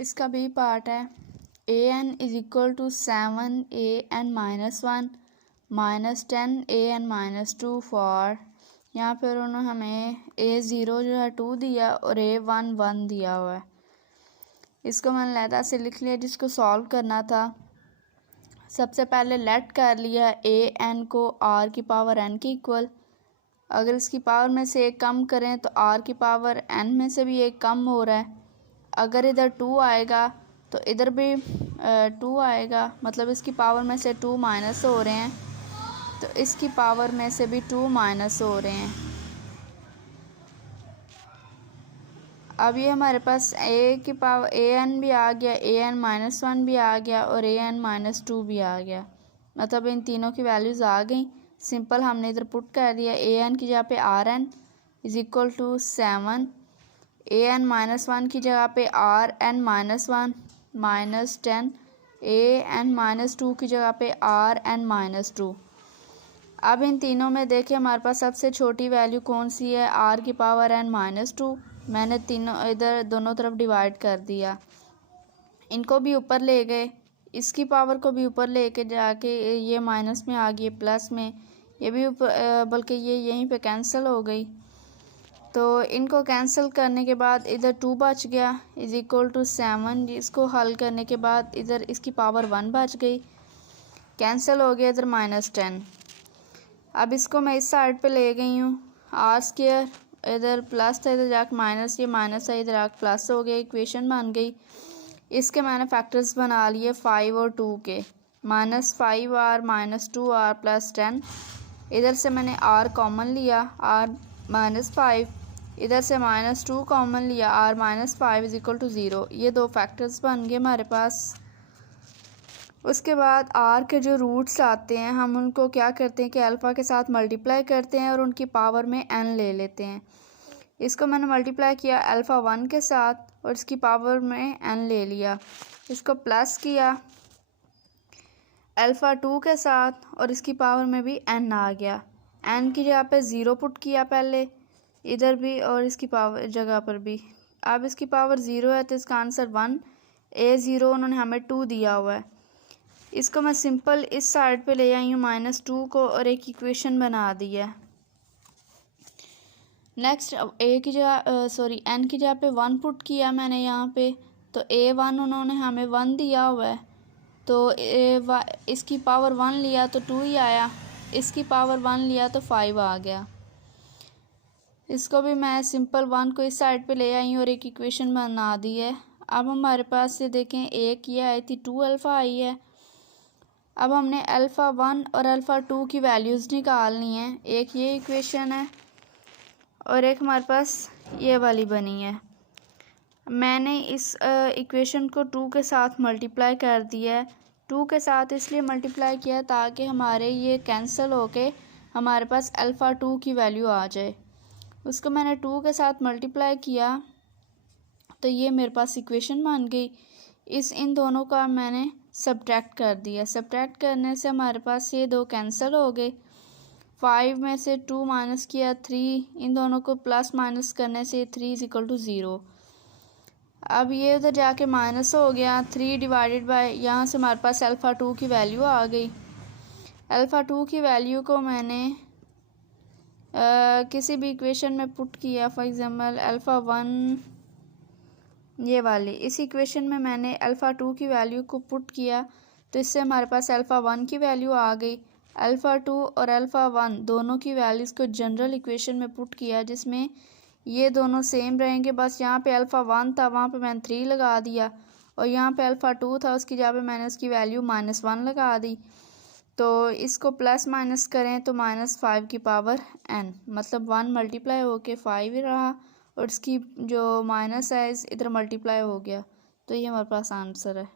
इसका B part है A N is equal to 7 A N minus 1 minus 10 A N minus 2 for, यहाँ पर उन्होंने हमें ए ज़ीरो जो है 2 दिया और ए वन 1 दिया हुआ है। इसको मैंने लहदा से लिख लिया जिसको सॉल्व करना था। सबसे पहले लेट कर लिया ए एन को आर की पावर एन के इक्वल। अगर इसकी पावर में से एक कम करें तो आर की पावर एन में से भी एक कम हो रहा है। अगर इधर 2 आएगा तो इधर भी 2 आएगा, मतलब इसकी पावर में से 2 माइनस हो रहे हैं, तो इसकी पावर में से भी 2 माइनस हो रहे हैं। अब ये हमारे पास ए की पावर ए एन भी आ गया, ए एन माइनस 1 भी आ गया और ए एन माइनस 2 भी आ गया, मतलब इन तीनों की वैल्यूज़ आ गई। सिंपल हमने इधर पुट कर दिया ए एन की जगह पे R N is equal to 7, A N minus 1 की जगह पे R N minus 1 minus 10, A N minus 2 की जगह पे आर एन माइनस 2। अब इन तीनों में देखिए हमारे पास सबसे छोटी वैल्यू कौन सी है, आर की पावर एन माइनस 2। मैंने तीनों इधर दोनों तरफ डिवाइड कर दिया, इनको भी ऊपर ले गए, इसकी पावर को भी ऊपर लेके जाके ये माइनस में आ गई प्लस में, ये भी ऊपर, बल्कि ये यहीं पे कैंसिल हो गई। तो इनको कैंसिल करने के बाद इधर 2 बच गया इज इक्वल टू 7। इसको हल करने के बाद इधर इसकी पावर 1 बच गई, कैंसिल हो गया इधर माइनस 10। अब इसको मैं इस साइड पे ले गई हूँ, आर स्क्वायर इधर प्लस था, इधर जाकर माइनस, ये माइनस है इधर आकर प्लस हो गया, इक्वेशन बन गई। इसके मैंने फैक्टर्स बना लिए 5 और 2 के, minus 5 R minus 2 R plus 10। इधर से मैंने आर कॉमन लिया, आर माइनस 5, इधर से माइनस 2 कॉमन लिया, R minus 5 is equal to 0। ये दो फैक्टर्स बन गए हमारे पास। उसके बाद आर के जो रूट्स आते हैं हम उनको क्या करते हैं कि अल्फ़ा के साथ मल्टीप्लाई करते हैं और उनकी पावर में एन ले लेते हैं। इसको मैंने मल्टीप्लाई किया अल्फ़ा 1 के साथ और इसकी पावर में एन ले लिया। इसको प्लस किया अल्फ़ा 2 के साथ और इसकी पावर में भी एन आ गया। एन की जगह पे 0 पुट किया पहले इधर भी और इसकी पावर जगह पर भी। अब इसकी पावर 0 है तो इसका आंसर 1, ए ज़ीरो उन्होंने हमें 2 दिया हुआ है। इसको मैं सिंपल इस साइड पे ले आई हूँ माइनस 2 को और एक इक्वेशन बना दी है। नेक्स्ट अब ए की जगह एन की जगह पे 1 पुट किया मैंने यहाँ पे, तो ए 1 उन्होंने हमें 1 दिया हुआ है, तो इसकी पावर 1 लिया तो 2 ही आया, इसकी पावर 1 लिया तो 5 आ गया। इसको भी मैं सिंपल 1 को इस साइड पे ले आई हूँ और एक इक्वेशन बना दी है। अब हमारे पास ये देखें एक ये आई थी 2 अल्फ़ा आई है। अब हमने अल्फ़ा 1 और अल्फ़ा 2 की वैल्यूज़ निकालनी है। एक ये इक्वेशन है और एक हमारे पास ये वाली बनी है। मैंने इस इक्वेशन को 2 के साथ मल्टीप्लाई कर दिया है। 2 के साथ इसलिए मल्टीप्लाई किया ताकि हमारे ये कैंसिल होके हमारे पास अल्फ़ा 2 की वैल्यू आ जाए। उसको मैंने 2 के साथ मल्टीप्लाई किया तो ये मेरे पास इक्वेशन बन गई। इन दोनों का मैंने सब्ट्रैक्ट कर दिया। सब्ट्रैक्ट करने से हमारे पास ये दो कैंसिल हो गए। 5 में से 2 माइनस किया 3, इन दोनों को प्लस माइनस करने से 3 इज इक्वल टू 0। अब ये उधर जाके माइनस हो गया 3 डिवाइडेड बाय, यहाँ से हमारे पास अल्फ़ा 2 की वैल्यू आ गई। अल्फ़ा 2 की वैल्यू को मैंने किसी भी इक्वेशन में पुट किया, फॉर एग्जांपल अल्फ़ा 1 ये वाली, इस इक्वेशन में मैंने अल्फ़ा 2 की वैल्यू को पुट किया तो इससे हमारे पास अल्फ़ा 1 की वैल्यू आ गई। अल्फ़ा 2 और अल्फ़ा 1 दोनों की वैल्यूज़ को जनरल इक्वेशन में पुट किया जिसमें ये दोनों सेम रहेंगे, बस यहाँ पे अल्फ़ा 1 था वहाँ पे मैंने 3 लगा दिया और यहाँ पे अल्फ़ा 2 था उसकी जगह पे मैंने उसकी वैल्यू -1 लगा दी। तो इसको प्लस माइनस करें तो -5 की पावर n, मतलब 1 मल्टीप्लाई होके 5 रहा और इसकी जो माइनस है इधर मल्टीप्लाई हो गया, तो ये हमारे पास आंसर है।